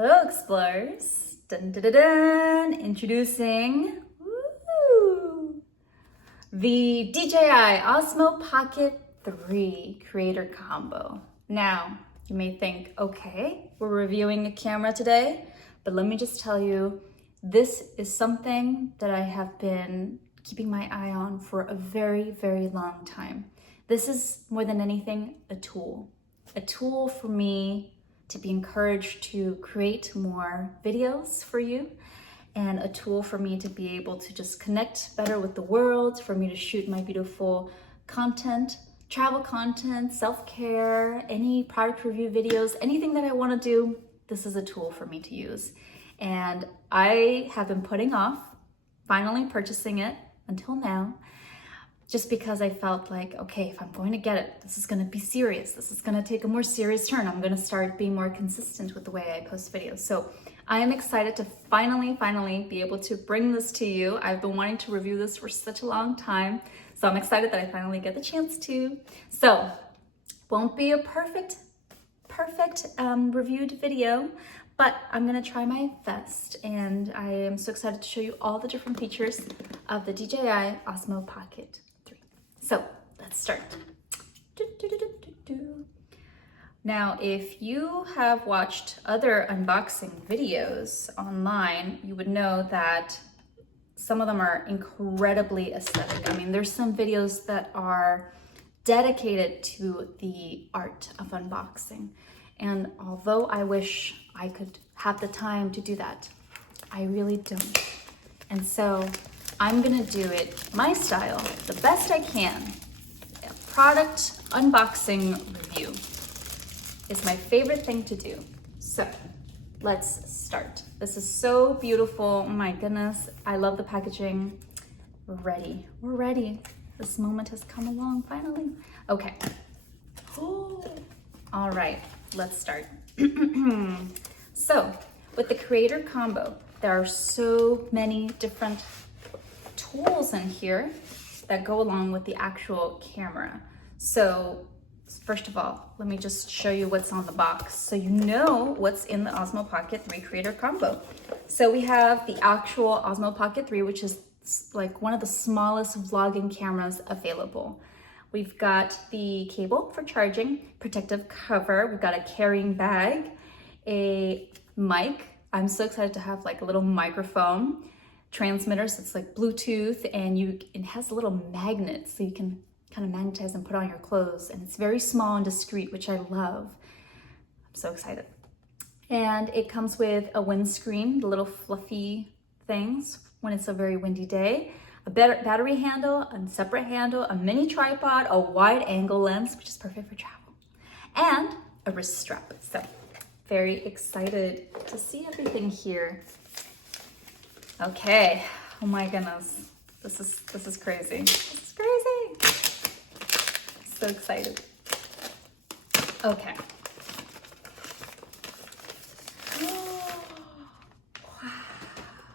Hello explorers, dun, dun, dun, dun. Introducing the DJI Osmo Pocket 3 Creator Combo. Now, you may think, okay, we're reviewing a camera today, but let me just tell you, this is something that I have been keeping my eye on for a very, very long time. This is more than anything a tool for me to be encouraged to create more videos for you, and a tool for me to be able to just connect better with the world, for me to shoot my beautiful content, travel content, self-care, any product review videos, anything that I want to do, this is a tool for me to use. And I have been putting off finally purchasing it until now, just because I felt like, okay, if I'm going to get it, this is going to be serious. This is going to take a more serious turn. I'm going to start being more consistent with the way I post videos. So I am excited to finally be able to bring this to you. I've been wanting to review this for such a long time. So I'm excited that I finally get the chance to. So won't be a perfect reviewed video, but I'm gonna try my best, and I am so excited to show you all the different features of the DJI Osmo Pocket 3. So let's start. Now, if you have watched other unboxing videos online, you would know that some of them are incredibly aesthetic. I mean, there's some videos that are dedicated to the art of unboxing. And although I wish I could have the time to do that, I really don't. And so I'm gonna do it my style, the best I can. A product unboxing review is my favorite thing to do. So let's start. This is so beautiful. Oh my goodness, I love the packaging. We're ready. This moment has come along finally. Okay. Oh. All right, let's start. So with the Creator Combo, there are so many different tools in here that go along with the actual camera. So first of all, let me just show you what's on the box so you know what's in the Osmo Pocket 3 Creator Combo. So we have the actual Osmo Pocket 3, which is like one of the smallest vlogging cameras available. We've got the cable for charging, protective cover, we've got a carrying bag, a mic. I'm so excited to have like a little microphone, transmitters, it's like Bluetooth, and it has a little magnet so you can kind of magnetize and put on your clothes, and it's very small and discreet, which I love. I'm so excited. And it comes with a windscreen, the little fluffy things when it's a very windy day, a battery handle, a separate handle, a mini tripod, a wide angle lens, which is perfect for travel, and a wrist strap. So very excited to see everything here. Okay, oh my goodness, this is crazy. This is crazy. So excited. Okay.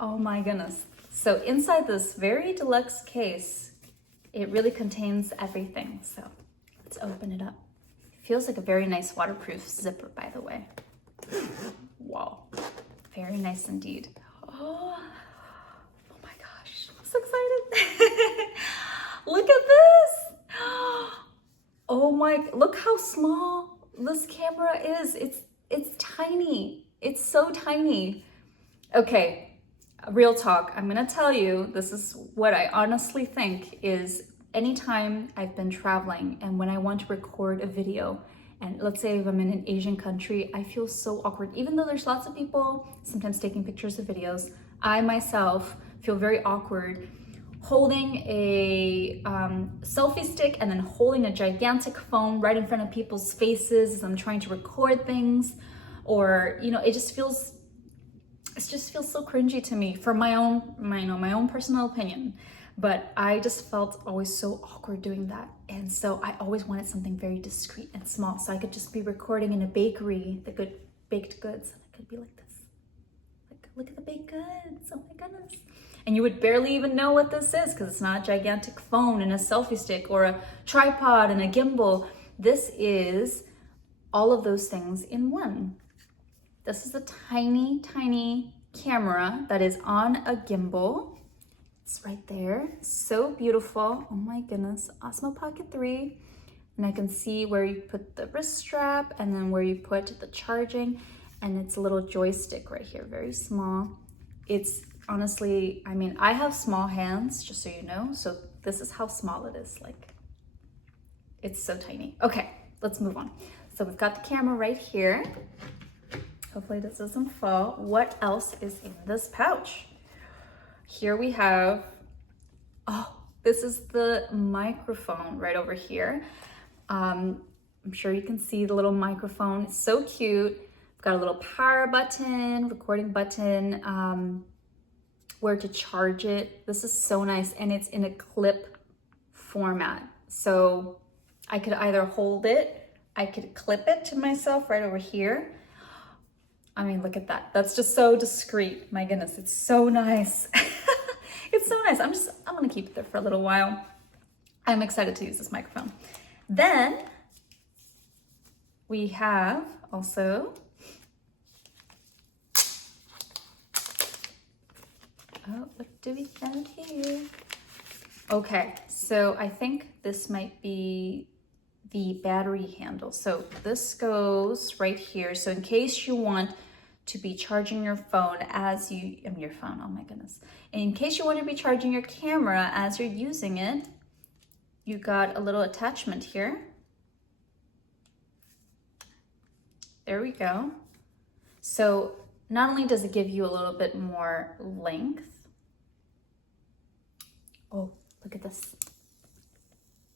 Oh my goodness. So inside this very deluxe case, it really contains everything. So let's open it up. It feels like a very nice waterproof zipper, by the way. Wow, very nice indeed. Oh my gosh, I'm so excited. Look at this. Oh my, look how small this camera is. It's tiny. It's so tiny. Okay. Real talk, I'm gonna tell you, this is what I honestly think is anytime I've been traveling and when I want to record a video, and let's say if I'm in an Asian country, I feel so awkward. Even though there's lots of people sometimes taking pictures of videos, I myself feel very awkward holding a selfie stick and then holding a gigantic phone right in front of people's faces as I'm trying to record things, or, you know, it just feels so cringy to me for my own personal opinion. But I just felt always so awkward doing that. And so I always wanted something very discreet and small, so I could just be recording in a bakery, the good baked goods. And it could be like this. Like, look at the baked goods, oh my goodness. And you would barely even know what this is because it's not a gigantic phone and a selfie stick or a tripod and a gimbal. This is all of those things in one. This is a tiny, tiny camera that is on a gimbal. It's right there. So beautiful. Oh my goodness. Osmo Pocket 3. And I can see where you put the wrist strap and then where you put the charging. And it's a little joystick right here, very small. It's honestly, I mean, I have small hands, just so you know. So this is how small it is. Like, it's so tiny. Okay, let's move on. So we've got the camera right here. Hopefully this doesn't fall. What else is in this pouch? Here we have, oh, this is the microphone right over here. I'm sure you can see the little microphone. It's so cute. We've got a little power button, recording button, where to charge it. This is so nice, and it's in a clip format. So I could either hold it, I could clip it to myself right over here. I mean, look at that. That's just so discreet. My goodness, it's so nice. It's so nice. I'm gonna keep it there for a little while. I'm excited to use this microphone. Then we have also, oh, what do we have here? Okay, so I think this might be the battery handle. So this goes right here. So in case you want to be charging your phone as you, your phone, oh my goodness. In case you want to be charging your camera as you're using it, you got a little attachment here. There we go. So not only does it give you a little bit more length. Oh, look at this.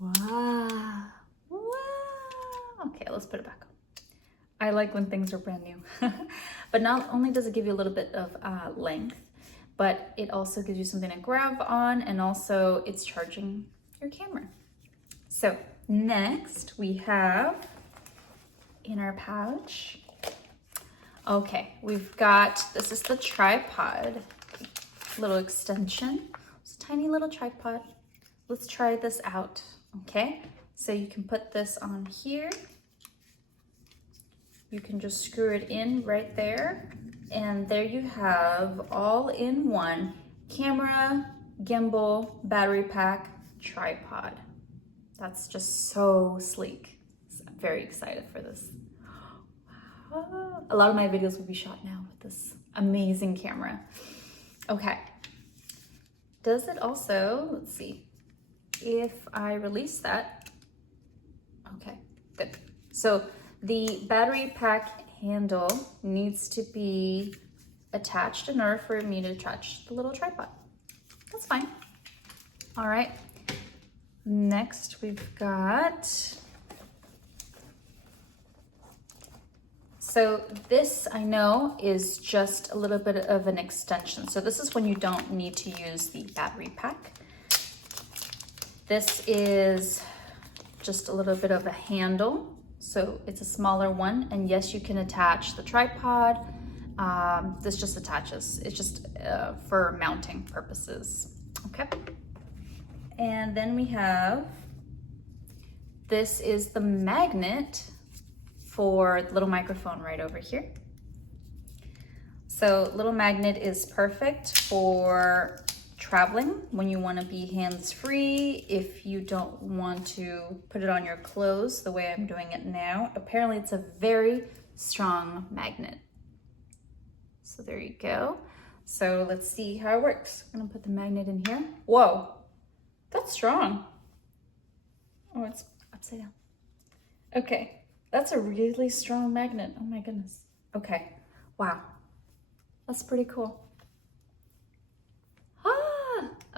Wow. Wow. Okay, let's put it back on. I like when things are brand new. But not only does it give you a little bit of length, but it also gives you something to grab on, and also it's charging your camera. So next we have in our pouch, okay, we've got, this is the tripod, little extension. It's a tiny little tripod. Let's try this out, okay? So you can put this on here. You can just screw it in right there. And there you have all-in-one camera, gimbal, battery pack, tripod. That's just so sleek. So I'm very excited for this. Wow. A lot of my videos will be shot now with this amazing camera. Okay. Does it also, let's see, if I release that, okay, good. So the battery pack handle needs to be attached in order for me to attach the little tripod. That's fine. All right. Next we've got, so this I know is just a little bit of an extension. So this is when you don't need to use the battery pack. This is just a little bit of a handle. So it's a smaller one, and yes, you can attach the tripod. This just attaches, it's just for mounting purposes, okay? And then we have, this is the magnet for the little microphone right over here. So little magnet is perfect for traveling when you want to be hands-free, if you don't want to put it on your clothes the way I'm doing it now. Apparently it's a very strong magnet. So there you go. So let's see how it works. I'm gonna put the magnet in here. Whoa, that's strong. Oh, it's upside down. Okay, that's a really strong magnet. Oh my goodness. Okay, wow, that's pretty cool.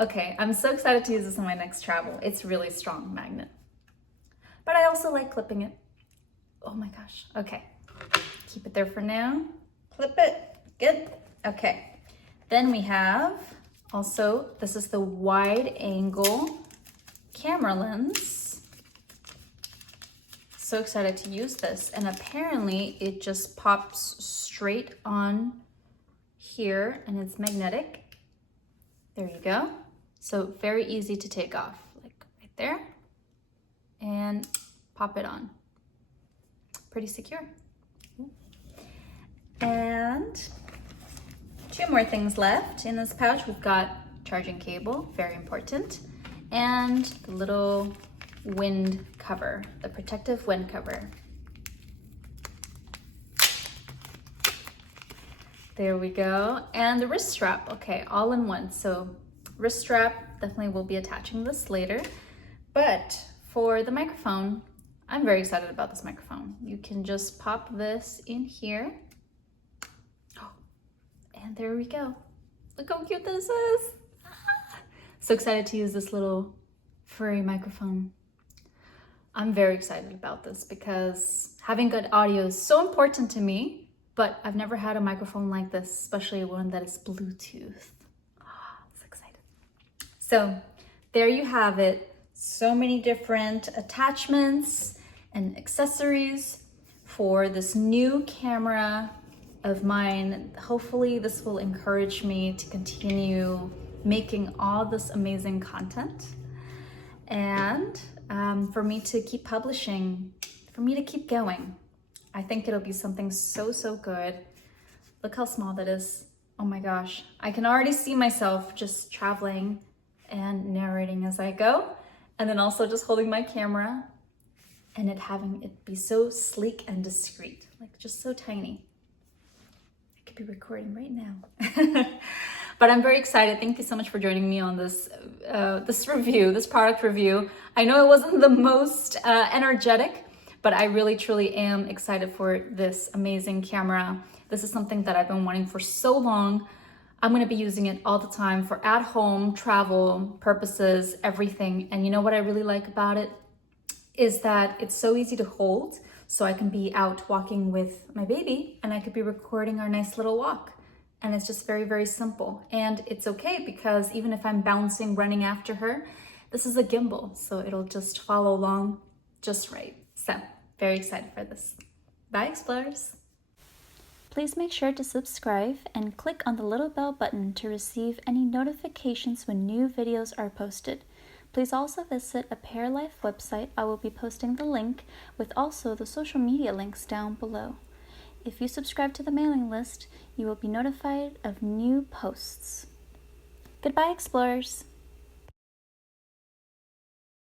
Okay, I'm so excited to use this on my next travel. It's really strong magnet. But I also like clipping it. Oh my gosh, okay. Keep it there for now. Clip it, good. Okay, then we have also, this is the wide angle camera lens. So excited to use this. And apparently it just pops straight on here and it's magnetic. There you go. So very easy to take off, like right there, and pop it on. Pretty secure. And 2 more things left in this pouch. We've got charging cable, very important, and the little wind cover, the protective wind cover. There we go. And the wrist strap, okay, all in one. So wrist strap, definitely will be attaching this later. But for the microphone, I'm very excited about this microphone. You can just pop this in here. Oh, and there we go. Look how cute this is. So excited to use this little furry microphone. I'm very excited about this because having good audio is so important to me. But I've never had a microphone like this, especially one that is Bluetooth. Oh, so excited. So there you have it. So many different attachments and accessories for this new camera of mine. Hopefully this will encourage me to continue making all this amazing content and for me to keep publishing, for me to keep going. I think it'll be something so, so good. Look how small that is. Oh my gosh. I can already see myself just traveling and narrating as I go. And then also just holding my camera and having it be so sleek and discreet, like just so tiny. I could be recording right now. But I'm very excited. Thank you so much for joining me on this this product review. I know it wasn't the most energetic, but I really, truly am excited for this amazing camera. This is something that I've been wanting for so long. I'm gonna be using it all the time for at-home, travel purposes, everything. And you know what I really like about it is that it's so easy to hold. So I can be out walking with my baby and I could be recording our nice little walk. And it's just very, very simple. And it's okay because even if I'm bouncing, running after her, this is a gimbal. So it'll just follow along just right. So, very excited for this. Bye, explorers. Please make sure to subscribe and click on the little bell button to receive any notifications when new videos are posted. Please also visit a Pear Life website. I will be posting the link with also the social media links down below. If you subscribe to the mailing list, you will be notified of new posts. Goodbye, explorers.